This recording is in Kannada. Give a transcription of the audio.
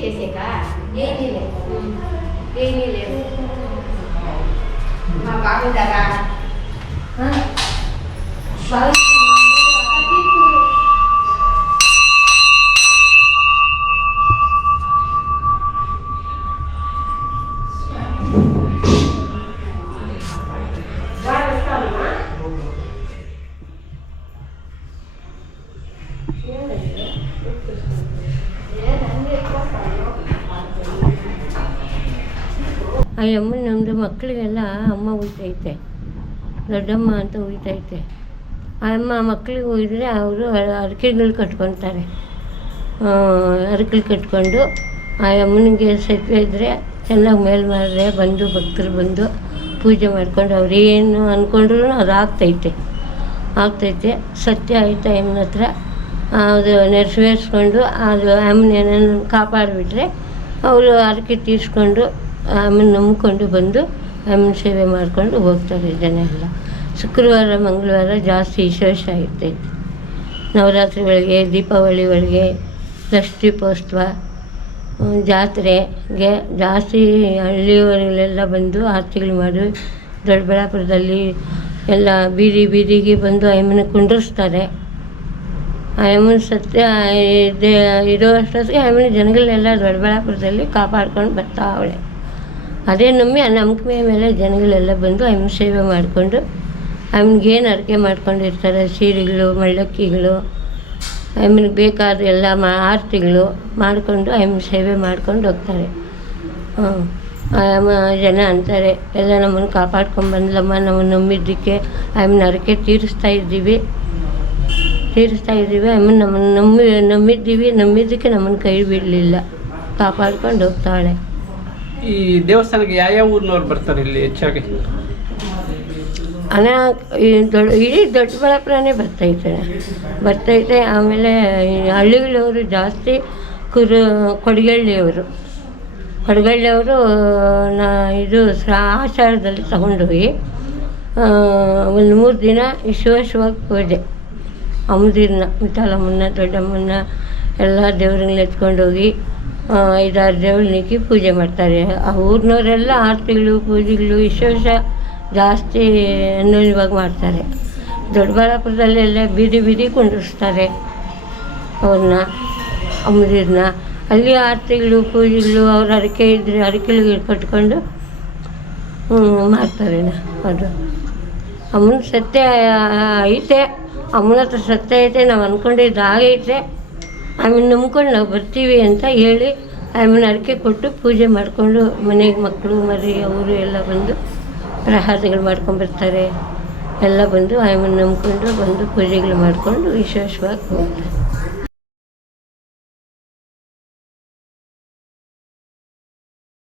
que secar, ele lê. Ele lê. Uma barba da garra. Hã? Fala Yeah. ಅಮ್ಮನ ನಮ್ಮದು ಮಕ್ಕಳಿಗೆಲ್ಲ ಅಮ್ಮ ಉಯ್ತೈತೆ ದೊಡ್ಡಮ್ಮ ಅಂತ ಉಯ್ತೈತೆ ಆ ಅಮ್ಮ ಮಕ್ಕಳಿಗೆ ಉಯ್ದ್ರೆ ಅವರು ಅರಕೆಗಳು ಕಟ್ಕೊತಾರೆ. ಅರಕೆಗಳು ಕಟ್ಕೊಂಡು ಆ ಅಮ್ಮನಿಗೆ ಸತ್ವೆ ಇದ್ದರೆ ಚೆನ್ನಾಗಿ ಮೇಲ್ ಬಂದು ಭಕ್ತರು ಬಂದು ಪೂಜೆ ಮಾಡ್ಕೊಂಡು ಅವ್ರು ಏನು ಅಂದ್ಕೊಂಡ್ರು ಅದು ಆಗ್ತೈತೆ. ಆಗ್ತೈತೆ. ಸತ್ಯ ಆಯ್ತು ಅಮ್ಮನ ಹತ್ರ? ಅದು ನೆರವೇರಿಸ್ಕೊಂಡು ಅದು ಅಮ್ಮನ ಕಾಪಾಡಿಬಿಟ್ರೆ ಅವರು ಅರಕೆ ತೀರಿಸ್ಕೊಂಡು ಆಮೇಲೆ ನಂಬಿಕೊಂಡು ಬಂದು ಆಮೇಲೆ ಸೇವೆ ಮಾಡ್ಕೊಂಡು ಹೋಗ್ತಾರೆ ಜನ ಎಲ್ಲ ಶುಕ್ರವಾರ, ಮಂಗಳವಾರ ಜಾಸ್ತಿ ವಿಶೇಷ ಇರ್ತೈತೆ. ನವರಾತ್ರಿ ಒಳಗೆ ದೀಪಾವಳಿ ಒಳಗೆ ಲಕ್ಷ ದೀಪೋತ್ಸವ ಜಾತ್ರೆಗೆ ಜಾಸ್ತಿ ಹಳ್ಳಿಯವರೆಲ್ಲ ಬಂದು ಆರತಿಗಳು ಮಾಡಿ ದೊಡ್ಡಬಳ್ಳಾಪುರದಲ್ಲಿ ಎಲ್ಲ ಬೀದಿ ಬೀದಿಗೆ ಬಂದು ಆಯಮ್ಮನ ಕುಂಡರಿಸ್ತಾರೆ. ಆಯಮ್ಮನ ಸತ್ಯ ಇದೆ, ಇರೋ ಅಷ್ಟೊತ್ತಿಗೆ ಆಯಮ್ಮನ ಜನಗಳೆಲ್ಲ ದೊಡ್ಡಬಳ್ಳಾಪುರದಲ್ಲಿ ಕಾಪಾಡ್ಕೊಂಡು ಬರ್ತಾವಳೆ. ಅದೇ ನಂಬಿ ಆ ನಂಬಿಕೆ ಮೇಲೆ ಜನಗಳೆಲ್ಲ ಬಂದು ಅಮ್ಮ ಸೇವೆ ಮಾಡಿಕೊಂಡು ಅಮ್ಮನಿಗೇನು ಅಡುಗೆ ಮಾಡ್ಕೊಂಡಿರ್ತಾರೆ, ಸೀರೆಗಳು, ಮಳ್ಳಕ್ಕಿಗಳು ಅಮ್ಮನಿಗೆ ಬೇಕಾದ ಎಲ್ಲ ಮಾ, ಆರತಿಗಳು ಮಾಡಿಕೊಂಡು ಅಮ್ಮ ಸೇವೆ ಮಾಡ್ಕೊಂಡು ಹೋಗ್ತಾರೆ. ಜನ ಅಂತಾರೆ, ಎಲ್ಲ ನಮ್ಮನ್ನು ಕಾಪಾಡ್ಕೊಂಡು ಬಂದ್ಲಮ್ಮ, ನಮ್ಮನ್ನು ನಂಬಿದ್ದಕ್ಕೆ ಅಮ್ಮನ ಅರಕೆ ತೀರಿಸ್ತಾ ಇದ್ದೀವಿ. ತೀರಿಸ್ತಾ ಇದ್ದೀವಿ ಅಮ್ಮನ ನಮ್ಮನ್ನು ನಂಬಿ, ನಂಬಿದ್ದೀವಿ, ನಂಬಿದ್ದಕ್ಕೆ ನಮ್ಮನ್ನು ಕೈ ಬಿಡಲಿಲ್ಲ. ಕಾಪಾಡ್ಕೊಂಡು ಹೋಗ್ತಾಳೆ. ಈ ದೇವಸ್ಥಾನಕ್ಕೆ ಯಾವ್ಯಾವ ಊರಿನವ್ರು ಬರ್ತಾರೆ ಇಲ್ಲಿ ಹೆಚ್ಚಾಗಿ? ಅನ ಈ ದೊಡ್ಡ, ಇಡೀ ದೊಡ್ಡಬಳ್ಳಾಪುರನೇ ಬರ್ತೈತೆ ಬರ್ತೈತೆ ಆಮೇಲೆ ಹಳ್ಳಿಗಳವರು ಜಾಸ್ತಿ ಕುರು, ಕೊಡಗಳ್ಳಿಯವರು. ಕೊಡಗಳ್ಳಿಯವರು ನಾ, ಇದು ಆಚಾರದಲ್ಲಿ ತಗೊಂಡೋಗಿ ಒಂದು ಮೂರು ದಿನ ವಿಶ್ವಾಸವಾಗಿ ಪೂಜೆ. ಅಮ್ಮದಿರನ್ನ ಮಿತಾಲಮ್ಮನ್ನ ದೊಡ್ಡಮ್ಮನ್ನ, ಎಲ್ಲ ದೇವ್ರನ್ನ ಎತ್ಕೊಂಡೋಗಿ ಐದಾರು ದೇವ್ರನಿಕ್ಕಿ ಪೂಜೆ ಮಾಡ್ತಾರೆ. ಆ ಊರಿನವರೆಲ್ಲ ಆರತಿಗಳು, ಪೂಜೆಗಳು ವಿಶೇಷ ಜಾಸ್ತಿ ಇವಾಗ ಮಾಡ್ತಾರೆ. ದೊಡ್ಡಬಳ್ಳಾಪುರದಲ್ಲೆಲ್ಲ ಬೀದಿ ಬೀದಿ ಕುಂಡಿಸ್ತಾರೆ ಅವ್ರನ್ನ ಅಮ್ಮದಿರನ್ನ ಅಲ್ಲಿ ಆರತಿಗಳು, ಪೂಜೆಗಳು ಅವ್ರ ಹರಕೆ ಇದ್ರೆ ಹರಕೆಗಳು ಕಟ್ಕೊಂಡು ಮಾಡ್ತಾರೆ ಅದು. ಅಮ್ಮನ ಸತ್ಯ ಐತೆ, ಅಮ್ಮನ ಹತ್ರ ಸತ್ಯ ಐತೆ, ನಾವು ಅಂದ್ಕೊಂಡಿದ್ದು ಆಗೈತೆ ಆಮೇಲೆ ನಂಬ್ಕೊಂಡು ನಾವು ಬರ್ತೀವಿ ಅಂತ ಹೇಳಿ ಆಮೇಲೆ ಅಡಿಕೆ ಕೊಟ್ಟು ಪೂಜೆ ಮಾಡಿಕೊಂಡು ಮನೆಗೆ ಮಕ್ಕಳು ಮರಿ, ಅವರು ಎಲ್ಲ ಬಂದು ಪ್ರಹಾರಗಳು ಮಾಡ್ಕೊಂಡ್ಬರ್ತಾರೆ ಎಲ್ಲ ಬಂದು ಆಮೇಲೆ ನಂಬ್ಕೊಂಡು ಬಂದು ಪೂಜೆಗಳು ಮಾಡಿಕೊಂಡು ವಿಶೇಷವಾಗಿ ಹೋಗ್ತಾರೆ.